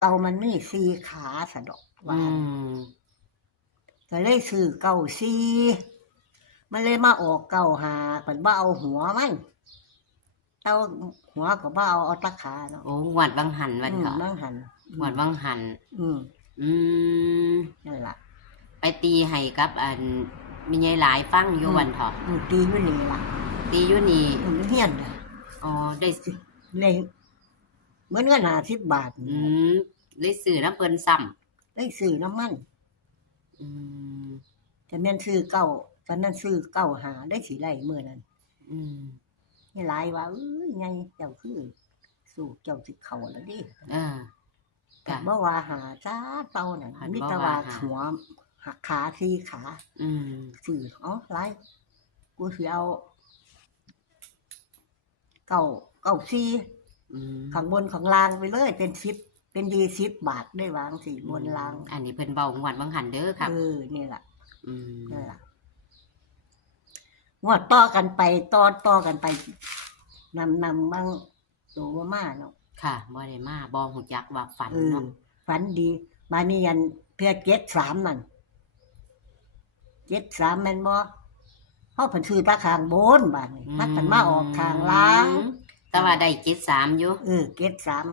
เก่ามันมีสี่ขาสะดอก อื ว่า ม ก็เลยซื้อเก้าสี่มันเลยมาออกเก้าหาเพิ่นบ่เอาหัวมันเต้าหัวก็บ่เอาตะขาเนาะ โอ้งวดวังหันวันเถาะ มั่งหัน งวดวังหัน อืม นั่นล่ะ ไปตีให้กับอันมีใหญ่หลายฟังอยู่วันเถาะ ตีอยู่นี่ล่ะ ตีอยู่นี่ มันเฮียนน่ะ อ๋อได้ ในเหมือนเงิน50 บาท อืมได้ซื้อน้ำเพิ่นซ้ำ ได้ซื้อน้ำมัน อืม แต่แม่นซื้อเก้าตอนนั้นซื้อเก้าหาได้สิได้มื้อนั้น อืม นี่หลายว่าเอ้ยไงเจ้าคือสู้เจ้าสิเข้าแล้วดิ จ้ะ บ่ว่าหาจ้าเต้านั่น หัน มี บ่ แต่ ว่า ว่า หา หัวหักขาสี่ขา อืม ซื้อหลายกูสิเอาเก้าสี่ อืม ข้างบนข้างล่างไปเลยเป็น10เป็น20 บาทได้วางสิบนล่าง อันนี้เพิ่นเบางวดวังหันเด้อครับ นี่ล่ะ อืม นั่นล่ะงวดต่อกันไปต่อกันไปนำบางตัวมาเนาะ ค่ะบ่ได้มาบ่ฮู้จักว่าฝันเนาะ ฝันดีบานี้ยันเพื่อ73นั่น73แม่นบ่เฮาเพิ่นซื้อตาข้างบนบาดนี้มันเพิ่นมาออกข้างล่าง แต่ว่าได้73อยู่ 73